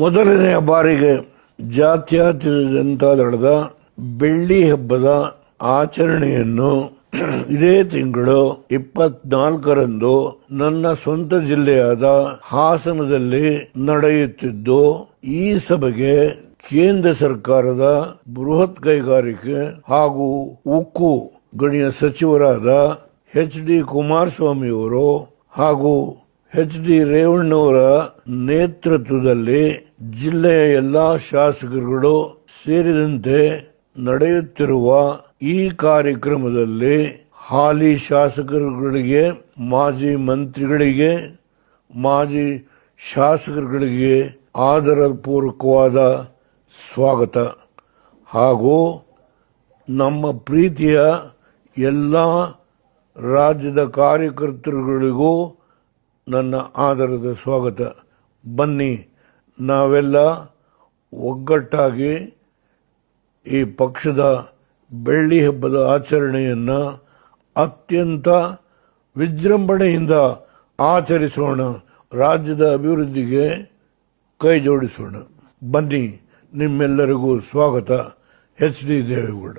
ಮೊದಲನೆಯ ಬಾರಿಗೆ ಜಾತ್ಯತೀತ ಜನತಾದಳದ ಬೆಳ್ಳಿ ಹಬ್ಬದ ಆಚರಣೆಯನ್ನು ಇದೇ ತಿಂಗಳು 24ರಂದು ನನ್ನ ಸ್ವಂತ ಜಿಲ್ಲೆಯಾದ ಹಾಸನದಲ್ಲಿ ನಡೆಯುತ್ತಿದ್ದು, ಈ ಸಭೆಗೆ ಕೇಂದ್ರ ಸರ್ಕಾರದ ಬೃಹತ್ ಕೈಗಾರಿಕೆ ಹಾಗೂ ಉಕ್ಕು ಗಣಿಯ ಸಚಿವರಾದ ಎಚ್.ಡಿ. ಕುಮಾರಸ್ವಾಮಿ ಅವರು ಹಾಗೂ ಎಚ್.ಡಿ. ರೇವಣ್ಣವರ ನೇತೃತ್ವದಲ್ಲಿ ಜಿಲ್ಲೆಯ ಎಲ್ಲಾ ಶಾಸಕರುಗಳು ಸೇರಿದಂತೆ ನಡೆಯುತ್ತಿರುವ ಈ ಕಾರ್ಯಕ್ರಮದಲ್ಲಿ ಹಾಲಿ ಶಾಸಕರುಗಳಿಗೆ, ಮಾಜಿ ಮಂತ್ರಿಗಳಿಗೆ, ಮಾಜಿ ಶಾಸಕರುಗಳಿಗೆ ಆದರಪೂರ್ವಕವಾದ ಸ್ವಾಗತ ಹಾಗೂ ನಮ್ಮ ಪ್ರೀತಿಯ ಎಲ್ಲ ರಾಜ್ಯದ ಕಾರ್ಯಕರ್ತರುಗಳಿಗೂ ನನ್ನ ಆದರದ ಸ್ವಾಗತ. ಬನ್ನಿ, ನಾವೆಲ್ಲ ಒಗ್ಗಟ್ಟಾಗಿ ಈ ಪಕ್ಷದ ಬೆಳ್ಳಿ ಹಬ್ಬದ ಆಚರಣೆಯನ್ನು ಅತ್ಯಂತ ವಿಜೃಂಭಣೆಯಿಂದ ಆಚರಿಸೋಣ. ರಾಜ್ಯದ ಅಭಿವೃದ್ಧಿಗೆ ಕೈ ಜೋಡಿಸೋಣ. ಬನ್ನಿ, ನಿಮ್ಮೆಲ್ಲರಿಗೂ ಸ್ವಾಗತ. ಎಚ್.ಡಿ. ದೇವೇಗೌಡ.